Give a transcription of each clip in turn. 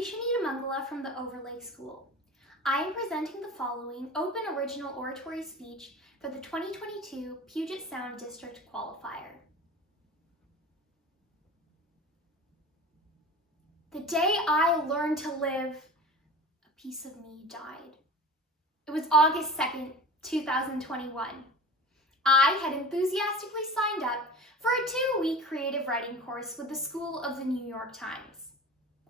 Aneesha Needamangala from the Overlake School. I am presenting the following open original oratory speech for the 2022 Puget Sound District Qualifier. The day I learned to live, a piece of me died. It was August 2nd, 2021. I had enthusiastically signed up for a 2-week creative writing course with the School of the New York Times.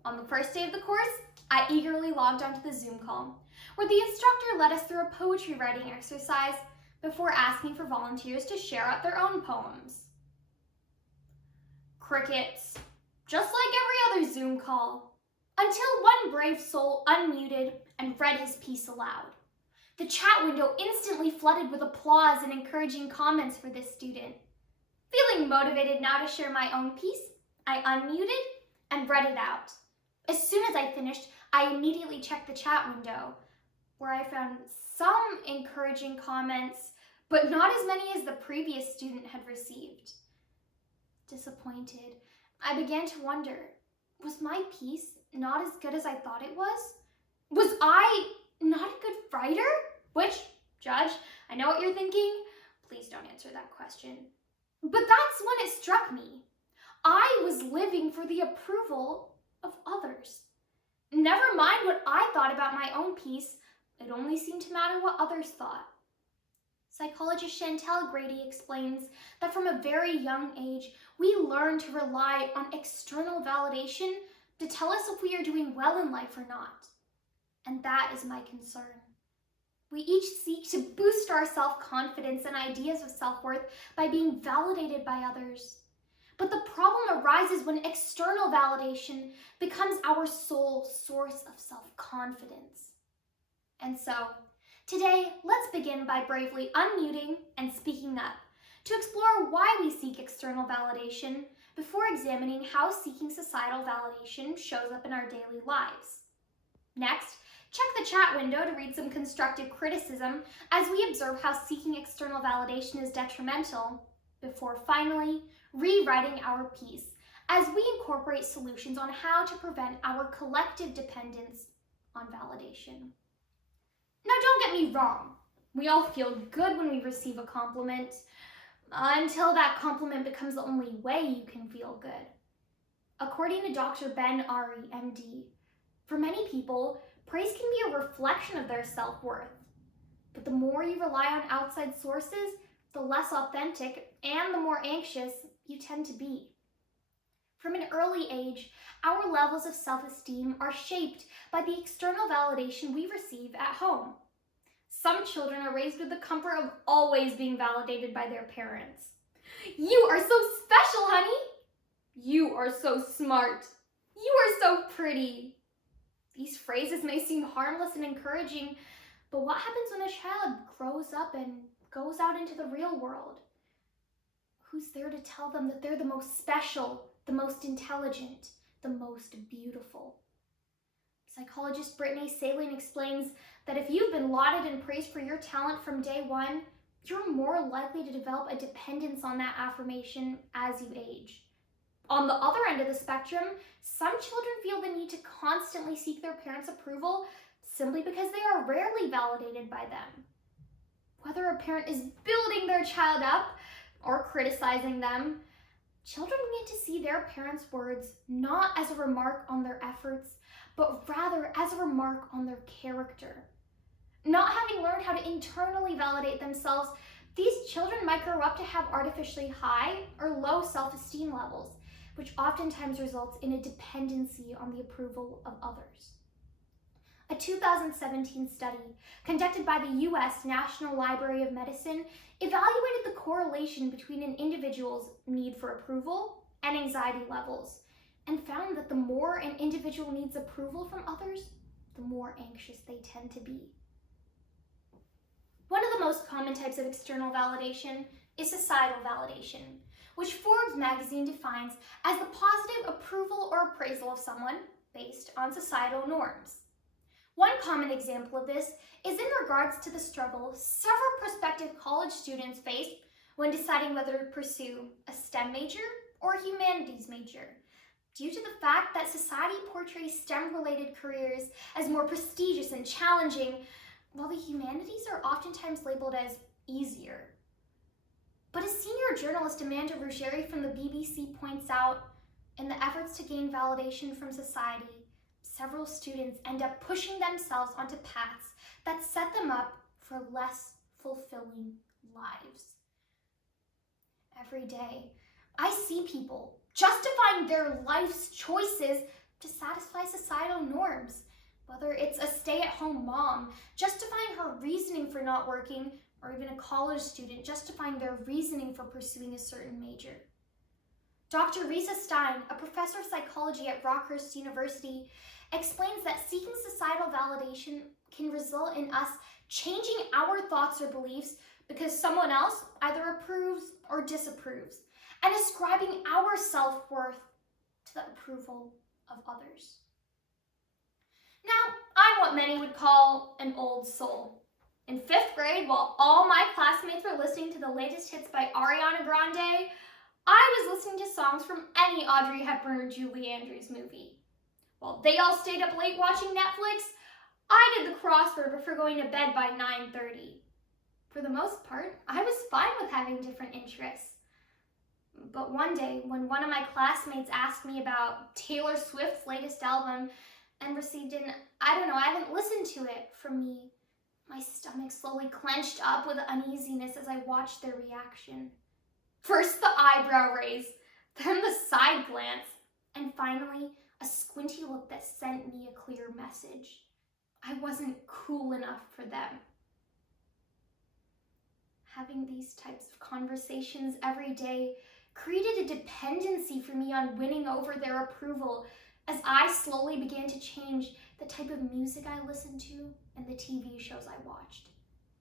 On the first day of the course, I eagerly logged onto the Zoom call, where the instructor led us through a poetry writing exercise before asking for volunteers to share out their own poems. Crickets, just like every other Zoom call, until one brave soul unmuted and read his piece aloud. The chat window instantly flooded with applause and encouraging comments for this student. Feeling motivated now to share my own piece, I unmuted and read it out. As soon as I finished, I immediately checked the chat window, where I found some encouraging comments, but not as many as the previous student had received. Disappointed, I began to wonder, was my piece not as good as I thought it was? Was I not a good writer? Which, Judge, I know what you're thinking. Please don't answer that question. But that's when it struck me. I was living for the approval of others. Never mind what I thought about my own piece, it only seemed to matter what others thought. Psychologist Chantel Grady explains that from a very young age, we learn to rely on external validation to tell us if we are doing well in life or not. And that is my concern. We each seek to boost our self-confidence and ideas of self-worth by being validated by others. But the problem arises when external validation becomes our sole source of self-confidence. And so, today, let's begin by bravely unmuting and speaking up to explore why we seek external validation before examining how seeking societal validation shows up in our daily lives. Next, check the chat window to read some constructive criticism as we observe how seeking external validation is detrimental, before finally rewriting our piece as we incorporate solutions on how to prevent our collective dependence on validation. Now, don't get me wrong. We all feel good when we receive a compliment, until that compliment becomes the only way you can feel good. According to Dr. Ben Ari, MD, for many people, praise can be a reflection of their self-worth. But the more you rely on outside sources, the less authentic and the more anxious you tend to be. From an early age, our levels of self-esteem are shaped by the external validation we receive at home. Some children are raised with the comfort of always being validated by their parents. You are so special, honey. You are so smart. You are so pretty. These phrases may seem harmless and encouraging, but what happens when a child grows up and goes out into the real world? Who's there to tell them that they're the most special, the most intelligent, the most beautiful? Psychologist Brittany Saline explains that if you've been lauded and praised for your talent from day one, you're more likely to develop a dependence on that affirmation as you age. On the other end of the spectrum, some children feel the need to constantly seek their parents' approval simply because they are rarely validated by them. Whether a parent is building their child up or criticizing them, children need to see their parents' words not as a remark on their efforts, but rather as a remark on their character. Not having learned how to internally validate themselves, these children might grow up to have artificially high or low self-esteem levels, which oftentimes results in a dependency on the approval of others. A 2017 study conducted by the U.S. National Library of Medicine evaluated the correlation between an individual's need for approval and anxiety levels, and found that the more an individual needs approval from others, the more anxious they tend to be. One of the most common types of external validation is societal validation, which Forbes magazine defines as the positive approval or appraisal of someone based on societal norms. One common example of this is in regards to the struggle several prospective college students face when deciding whether to pursue a STEM major or a humanities major, due to the fact that society portrays STEM-related careers as more prestigious and challenging, while the humanities are oftentimes labeled as easier. But as senior journalist Amanda Ruggieri from the BBC points out, in the efforts to gain validation from society, several students end up pushing themselves onto paths that set them up for less fulfilling lives. Every day, I see people justifying their life's choices to satisfy societal norms, whether it's a stay-at-home mom justifying her reasoning for not working, or even a college student justifying their reasoning for pursuing a certain major. Dr. Risa Stein, a professor of psychology at Rockhurst University, explains that seeking societal validation can result in us changing our thoughts or beliefs because someone else either approves or disapproves, and ascribing our self-worth to the approval of others. Now, I'm what many would call an old soul. In 5th grade, while all my classmates were listening to the latest hits by Ariana Grande, I was listening to songs from any Audrey Hepburn or Julie Andrews movie. While they all stayed up late watching Netflix, I did the crossword before going to bed by 9:30. For the most part, I was fine with having different interests. But one day, when one of my classmates asked me about Taylor Swift's latest album and received an, I haven't listened to it from me, my stomach slowly clenched up with uneasiness as I watched their reaction. First the eyebrow raise, then the side glance, and finally a squinty look that sent me a clear message. I wasn't cool enough for them. Having these types of conversations every day created a dependency for me on winning over their approval as I slowly began to change the type of music I listened to and the TV shows I watched,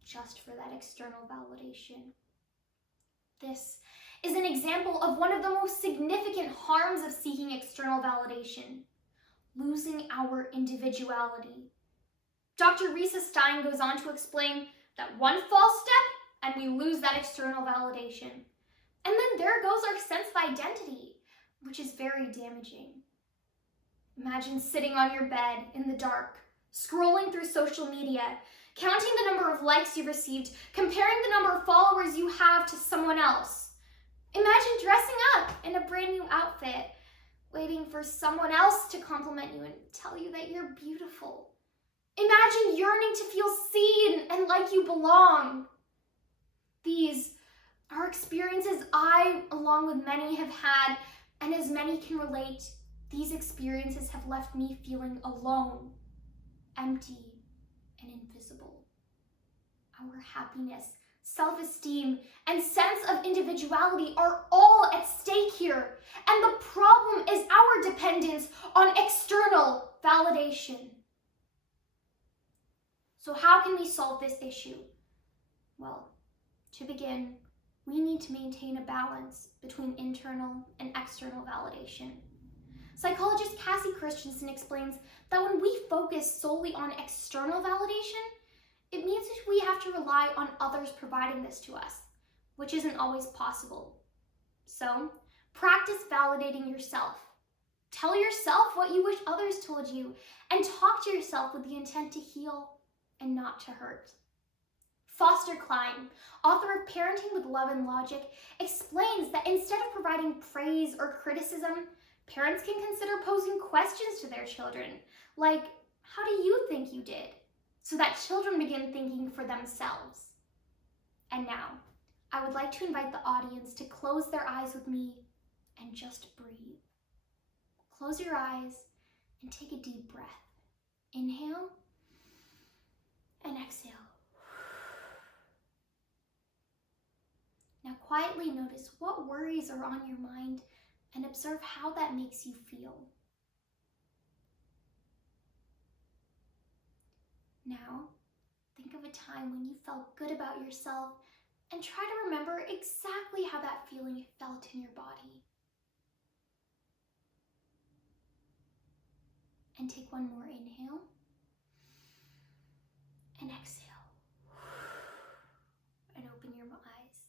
just for that external validation. This is an example of one of the most significant harms of seeking external validation: losing our individuality. Dr. Risa Stein goes on to explain that one false step and we lose that external validation. And then there goes our sense of identity, which is very damaging. Imagine sitting on your bed in the dark, scrolling through social media, counting the number of likes you received, comparing the number of followers you have to someone else. Imagine dressing up in a brand new outfit, waiting for someone else to compliment you and tell you that you're beautiful. Imagine yearning to feel seen and like you belong. These are experiences I, along with many, have had, and as many can relate, these experiences have left me feeling alone, empty, and invisible. Our happiness, self-esteem, and sense of individuality are all at stake here, and the problem is our dependence on external validation. So how can we solve this issue? Well, to begin, we need to maintain a balance between internal and external validation. Psychologist Cassie Christensen explains that when we focus solely on external validation, it means that we have to rely on others providing this to us, which isn't always possible. So, practice validating yourself. Tell yourself what you wish others told you, and talk to yourself with the intent to heal and not to hurt. Foster Cline, author of Parenting with Love and Logic, explains that instead of providing praise or criticism, parents can consider posing questions to their children, like, how do you think you did? So that children begin thinking for themselves. And now, I would like to invite the audience to close their eyes with me and just breathe. Close your eyes and take a deep breath. Inhale and exhale. Now quietly notice what worries are on your mind and observe how that makes you feel. Now, think of a time when you felt good about yourself and try to remember exactly how that feeling felt in your body. And take one more inhale and exhale. And open your eyes.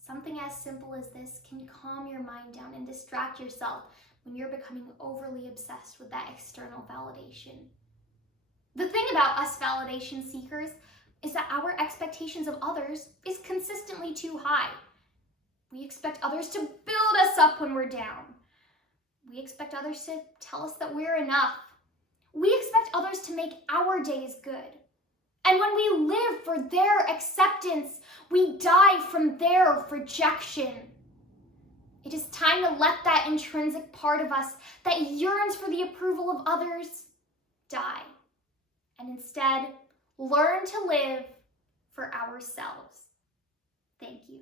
Something as simple as this can calm your mind down and distract yourself when you're becoming overly obsessed with that external validation. The thing about us validation seekers is that our expectations of others is consistently too high. We expect others to build us up when we're down. We expect others to tell us that we're enough. We expect others to make our days good. And when we live for their acceptance, we die from their rejection. It is time to let that intrinsic part of us that yearns for the approval of others die, and instead learn to live for ourselves. Thank you.